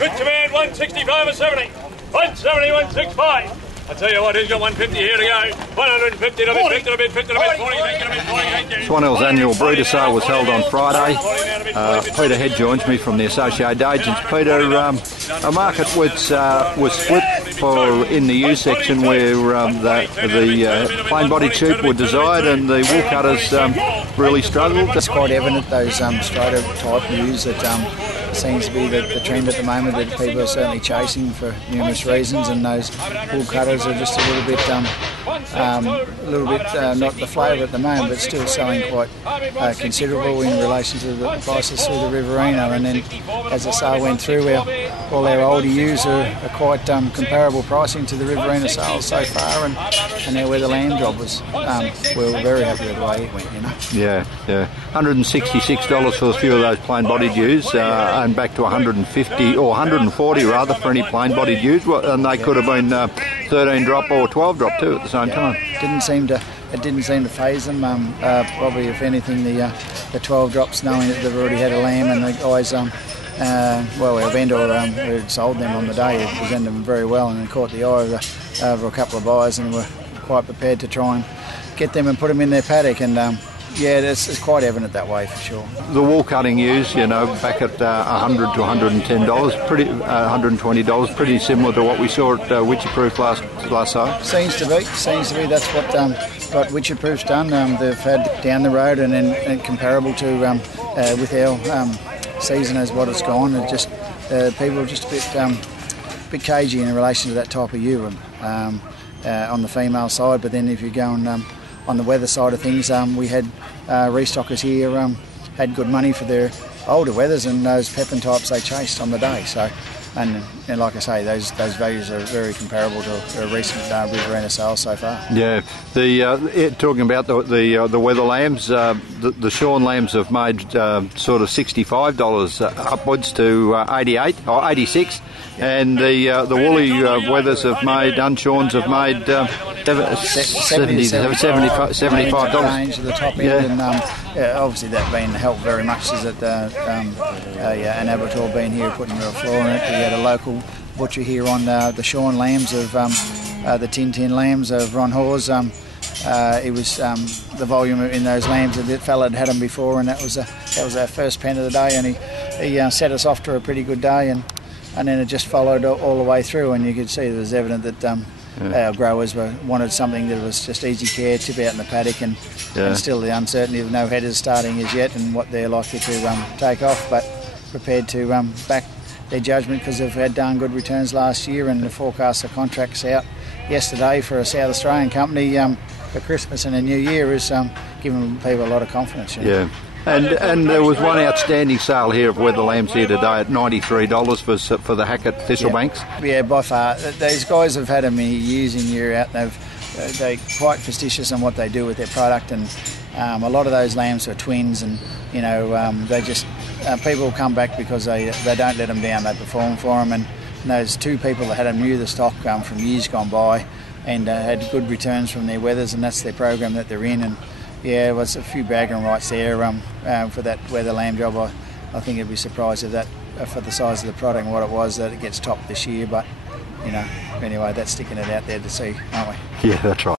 Good command, 165 or 70. 170, 165. I tell you what, he's got 150 here to go. 150 to bid, 50 to bid, 50 to bid, 40, thank you to bid, 40, thank you. Swan Hill's annual breeder sale was held on Friday. Peter Head joins me from the Associated Agents. Peter, a market was split in the ewe section where the plain-bodied sheep were desired and the wool cutters really struggled. It's quite evident those straighter type ewes that seems to be the trend at the moment, that people are certainly chasing for numerous reasons, and those wool cutters are just a little bit not the flavour at the moment, but still selling quite considerable in relation to the prices through the Riverina. And then as the sale went through, all our older ewes are quite comparable pricing to the Riverina sales so far, and now where the lamb job was, we were very happy with the way it went, you know. Yeah. $166 for a few of those plain-bodied ewes, and back to 150 or 140 rather for any plain-bodied ewes, and they could have been 13 drop or 12 drop too at the same time. It didn't seem to faze them. Probably, if anything, the 12 drops, knowing that they've already had a lamb, and the guys, our vendor who had sold them on the day presented them very well, and caught the eye of a couple of buyers, and were quite prepared to try and get them and put them in their paddock. And it's quite evident that way for sure. The wool cutting ewes, back at $100 to $110, $120, pretty similar to what we saw at Witcherproof last sale. Seems to be. That's what Witcherproof's done. They've had down the road, and then comparable to with our season as what it's gone. It just people are just a bit cagey in relation to that type of ewe on the female side. But then if you're going on the weather side of things, we had restockers here had good money for their older weathers, and those Pepin types they chased on the day. So, and like I say, those values are very comparable to a recent Riverina sale so far. Yeah, talking about the weather lambs, the Shorn lambs have made sort of $65 upwards to 88 or 86, and the woolly weathers have made, unshorns have made $75 range at the top end. Yeah. And obviously that being helped very much is that an abattoir being here putting a floor in it. We had a local butcher here on the Shorn lambs of the Tin lambs of Ron Hawes. It was the volume in those lambs that fella had them before, and that was our first pen of the day, and he set us off to a pretty good day, and then it just followed all the way through, and you could see it was evident that our growers wanted something that was just easy care, tip out in the paddock, and still the uncertainty of no headers starting as yet and what they're likely to take off, but prepared to back their judgment because they've had darn good returns last year, and the forecast of contracts out yesterday for a South Australian company for Christmas and a New Year is giving people a lot of confidence. Yeah. And there was one outstanding sale here of weather lambs here today at $93 for the Hackett Thistlebanks. Yeah, by far. These guys have had them years in, year out. They're quite fastidious on what they do with their product, and a lot of those lambs are twins, and they just people come back because they don't let them down. They perform for them, and those two people that had them knew the stock from years gone by, and had good returns from their weathers, and that's their program that they're in. And yeah, it was a few bragging rights there for that weather lamb job. I think it'd be surprised if that, for the size of the product and what it was, that it gets topped this year. But anyway, that's sticking it out there to see, aren't we? Yeah, that's right.